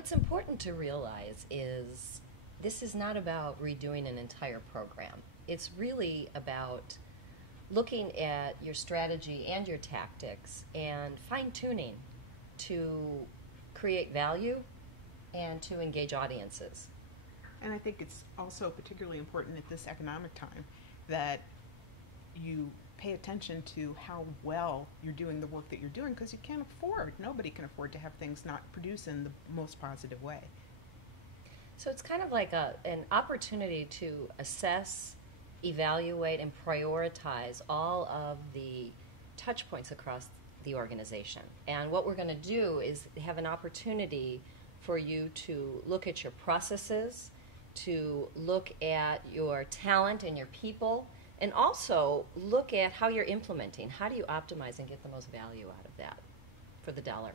What's important to realize is this is not about redoing an entire program. It's really about looking at your strategy and your tactics and fine-tuning to create value and to engage audiences. And I think it's also particularly important at this economic time that you pay attention to how well you're doing the work that you're doing, because you can't afford, nobody can afford to have things not produce in the most positive way. So it's kind of like an opportunity to assess, evaluate, and prioritize all of the touch points across the organization. And what we're going to do is have an opportunity for you to look at your processes, to look at your talent and your people, and also look at how you're implementing. How do you optimize and get the most value out of that for the dollar?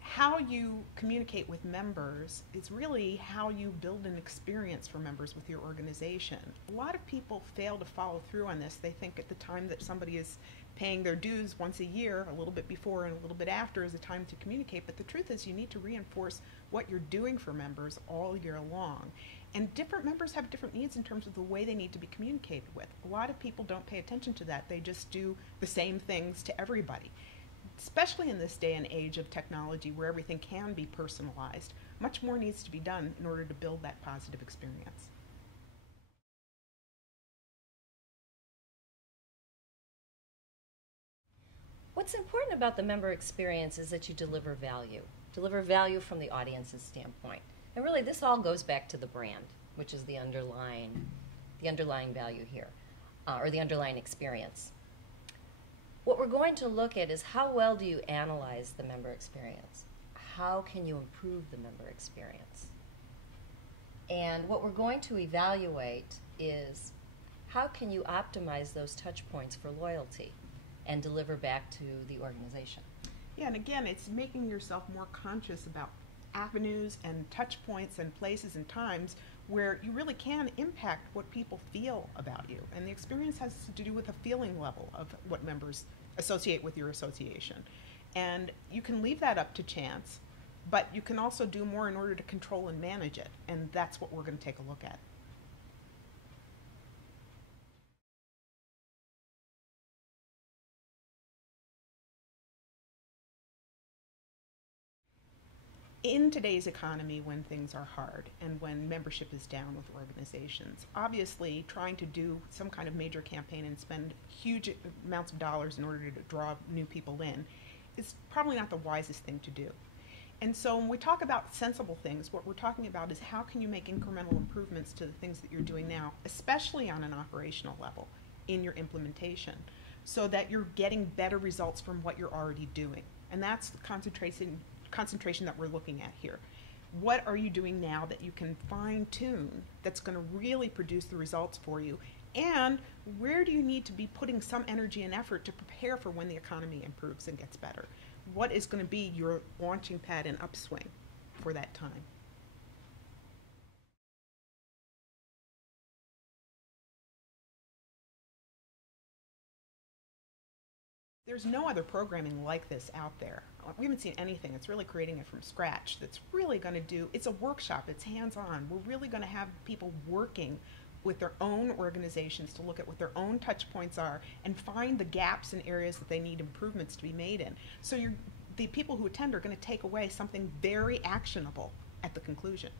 How you communicate with members is really how you build an experience for members with your organization. A lot of people fail to follow through on this. They think at the time that somebody is paying their dues once a year, a little bit before and a little bit after, is a time to communicate. But the truth is you need to reinforce what you're doing for members all year long. And different members have different needs in terms of the way they need to be communicated with. A lot of people don't pay attention to that. They just do the same things to everybody. Especially in this day and age of technology where everything can be personalized, much more needs to be done in order to build that positive experience. What's important about the member experience is that you deliver value from the audience's standpoint. And really this all goes back to the brand, which is the underlying value here, or the underlying experience. What we're going to look at is how well do you analyze the member experience? How can you improve the member experience? And what we're going to evaluate is how can you optimize those touch points for loyalty and deliver back to the organization? Yeah, and again, it's making yourself more conscious about avenues and touch points and places and times where you really can impact what people feel about you. And the experience has to do with a feeling level of what members associate with your association. And you can leave that up to chance, but you can also do more in order to control and manage it. And that's what we're going to take a look at. In today's economy, when things are hard and when membership is down with organizations, obviously trying to do some kind of major campaign and spend huge amounts of dollars in order to draw new people in is probably not the wisest thing to do. And so when we talk about sensible things, what we're talking about is how can you make incremental improvements to the things that you're doing now, especially on an operational level in your implementation, so that you're getting better results from what you're already doing. And that's the concentration that we're looking at here. What are you doing now that you can fine-tune that's going to really produce the results for you? And where do you need to be putting some energy and effort to prepare for when the economy improves and gets better? What is going to be your launching pad and upswing for that time? There's no other programming like this out there. We haven't seen anything. It's really creating it from scratch. That's really going to do, it's a workshop, it's hands-on. We're really going to have people working with their own organizations to look at what their own touch points are and find the gaps and areas that they need improvements to be made in. So the people who attend are going to take away something very actionable at the conclusion.